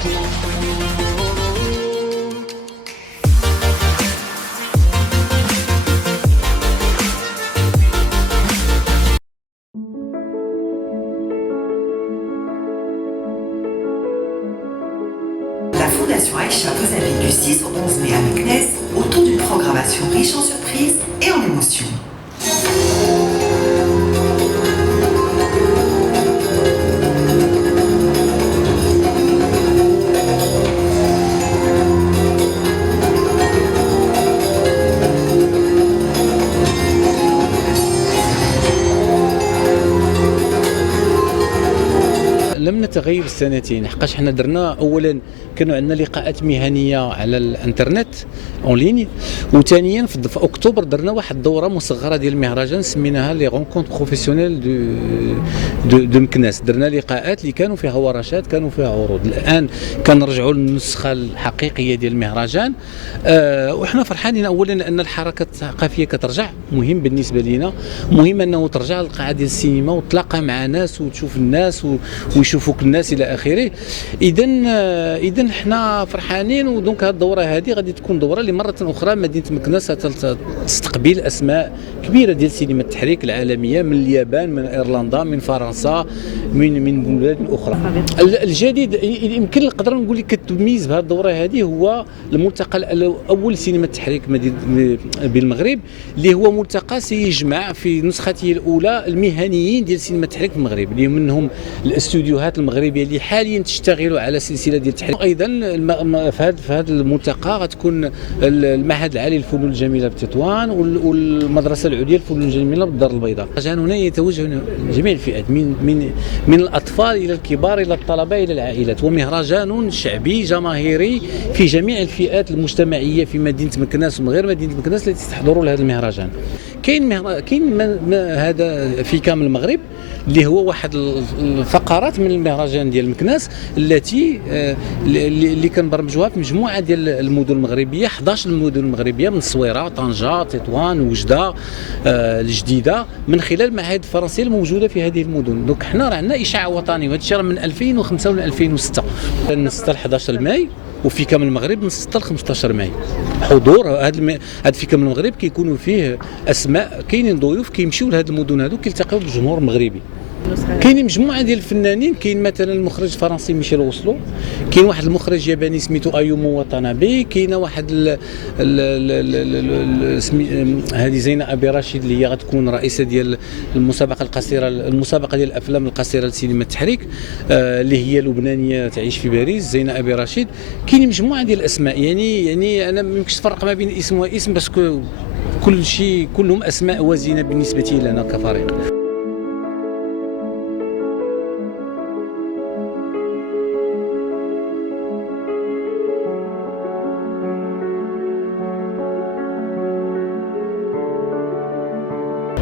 La Fondation Aïcha vous invite du 6 au 11 mai à Meknès autour d'une programmation riche en surprises et en émotions. لم نتغير السنتين حقاش حنا درنا اولا كانوا عندنا لقاءات مهنيه على الانترنت اون ليني، وثانيا في اكتوبر درنا واحد الدوره مصغره ديال المهرجان سميناها لي رونكونت بروفيسيونيل دو مكناس. درنا لقاءات اللي كانوا فيها ورشات، كانوا فيها عروض. الان كنرجعوا للنسخه الحقيقيه ديال المهرجان، وحنا فرحانين اولا ان الحركه الثقافيه كترجع، مهم بالنسبه لينا، مهم انه ترجع للقاعه ديال السينما وتلاقى مع ناس وتشوف الناس ويشوفوك الناس الى اخره. اذا حنا فرحانين. ودونك هذه الدوره هذه غادي تكون دوره لمره اخرى مدينه مكناس تستقبل اسماء كبيره ديال سينما التحريك العالميه، من اليابان، من ايرلندا، من فرنسا، من بلاد اخرى. الجديد يمكن نقدر نقول لك كتميز بهذه الدوره هذه هو الملتقى الاول سينما التحريك بالمغرب، اللي هو ملتقى سيجمع في نسخته الاولى المهنيين ديال سينما التحريك في المغرب، اللي منهم الاستوديوهات المغربيه اللي حاليا تشتغل على سلسله ديال التحريك. ايضا في هذا الملتقى غتكون المعهد العالي للفنون الجميله بتطوان والمدرسه العليا للفنون الجميله بالدار البيضاء. المهرجان هنا يتوجه جميع الفئات، من الاطفال الى الكبار الى الطلبه الى العائلات، ومهرجان شعبي جماهيري في جميع الفئات المجتمعيه في مدينه مكناس ومن غير مدينه مكناس التي تحضروا لهذا المهرجان. كاين هذا في كامل المغرب اللي هو واحد الفقرات من المهرجان ديال مكناس التي اللي كنبرمجوها في مجموعه ديال المدن المغربيه، 11 المدن المغربيه، من الصويره، طنجه، تطوان، وجده، الجديده، من خلال المعاهد الفرنسيه الموجوده في هذه المدن. دونك حنا راه عندنا اشعاع وطني، وهذا الشيء من 2005 ولا 2006 من 6 ل 11 ماي، وفي كامل المغرب من 6 ل 15 ماي. حضور هذا في كامل المغرب كيكونوا فيه اسماء، كاينين ضيوف كيمشيو لهذه المدن هذو كيلتقيو بالجمهور المغربي. كاينين مجموعه ديال الفنانين، كاين مثلا المخرج الفرنسي ميشيل وصلو، كاين واحد المخرج ياباني سميتو ايومو واتانابي، كاينه واحد هذه زينه ابي رشيد اللي هي غتكون رئيسه ديال المسابقه ديال الافلام القصيره لسينما التحريك، اللي هي لبنانيه تعيش في باريس، زينه ابي رشيد. كاين مجموعه ديال الاسماء، يعني انا ما يمكنش نفرق ما بين اسم واسم، باسكو كل شيء كلهم اسماء وزينه بالنسبه لنا كفريق.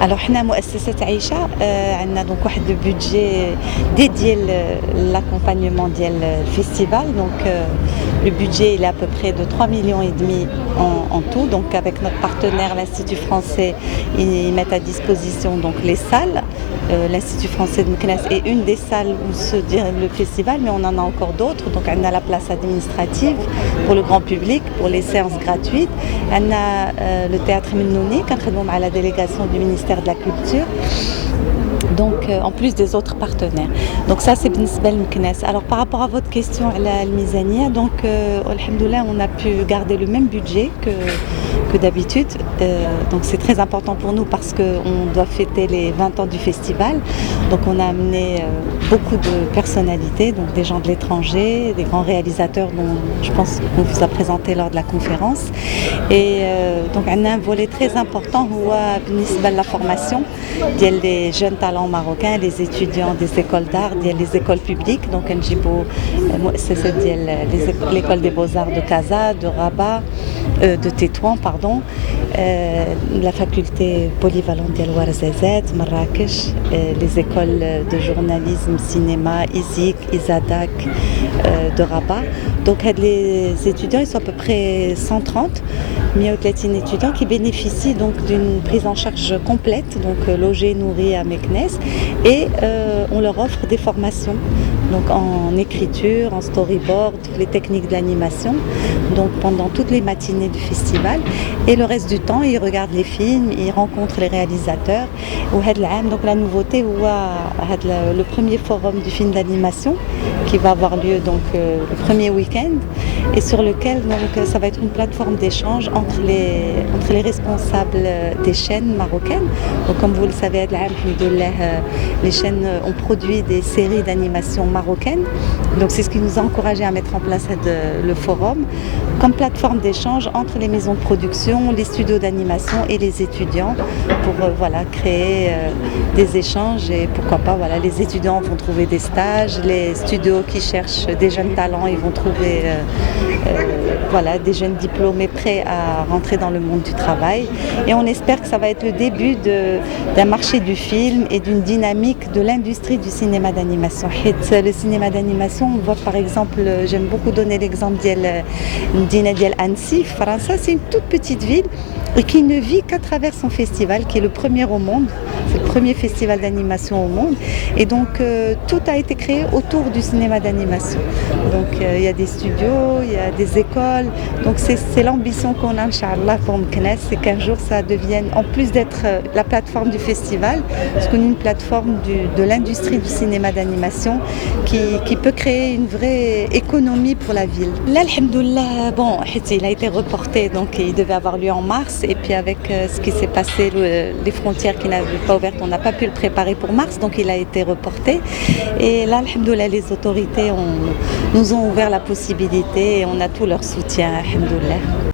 Alors حنا مؤسسة عيشة عندنا دونك واحد لو بودجي dédié l'accompagnement ديال الفيستيفال. Donc le budget il est à peu près de 3,5 millions en tout. Donc avec notre partenaire l'Institut français, ils mettent à disposition donc les salles. L'Institut français de Meknès est une des salles où se déroule le festival, mais on en a encore d'autres. Donc on a la place administrative pour le grand public, pour les séances gratuites. On a le théâtre Mennouni, qui est à la délégation du ministère de la Culture. Donc en plus des autres partenaires. Donc ça c'est بالنسبة لمكناس. Alors par rapport à votre question على الميزانية, donc alhamdoulilah on a pu garder le même budget que d'habitude. Donc c'est très important pour nous parce qu'on doit fêter les 20 ans du festival. Donc on a amené beaucoup de personnalités, donc des gens de l'étranger, des grands réalisateurs dont je pense qu'on vous a présenté lors de la conférence. Et donc on a un volet très important هو بالنسبة la formation des jeunes talents marocains, les étudiants des écoles d'art, les écoles publiques. Donc نجيبوا مؤسسة ديال l'école des beaux-arts de Casa, de Rabat, de Tétouan, pardon, la faculté polyvalente de Ouarzazate, Marrakech, les écoles de journalisme, cinéma, ISIC, ISADAC de Rabat. Donc les étudiants, ils sont à peu près 130, 130 étudiants qui bénéficient donc d'une prise en charge complète, donc logés, nourris à Meknès, et on leur offre des formations. Donc en écriture, en storyboard, les techniques de l'animation, donc pendant toutes les matinées du festival. Et le reste du temps, ils regardent les films, ils rencontrent les réalisateurs. Donc la nouveauté, le premier forum du film d'animation qui va avoir lieu donc, le premier week-end et sur lequel donc, ça va être une plateforme d'échange entre les responsables des chaînes marocaines. Donc, comme vous le savez, les chaînes ont produit des séries d'animation marocaines. Donc c'est ce qui nous a encouragé à mettre en place le forum comme plateforme d'échange entre les maisons de production, les studios d'animation et les étudiants pour créer des échanges et pourquoi pas les étudiants vont trouver des stages, les studios qui cherchent des jeunes talents ils vont trouver des jeunes diplômés prêts à rentrer dans le monde du travail et on espère que ça va être le début d'un marché du film et d'une dynamique de l'industrie du cinéma d'animation. Le cinéma d'animation, on voit par exemple, j'aime beaucoup donner l'exemple d'Inadiel Annecy, France, c'est une toute petite ville et qui ne vit qu'à travers son festival qui est le premier au monde, c'est le premier festival d'animation au monde et donc tout a été créé autour du cinéma d'animation. Donc il y a des studios, il y a des écoles, donc c'est l'ambition qu'on a, Inch'Allah, pour Meknès, c'est qu'un jour ça devienne, en plus d'être la plateforme du festival, parce qu'on est une plateforme de l'industrie du cinéma d'animation qui peut créer une vraie économie pour la ville. Là, alhamdoulilah, bon, il a été reporté, donc il devait avoir lieu en mars, et puis avec ce qui s'est passé, les frontières qui n'avaient pas ouvertes, on n'a pas pu le préparer pour mars, donc il a été reporté. Et là, alhamdoulilah, les autorités nous ont ouvert la possibilité et on a tout leur soutien, alhamdoulilah.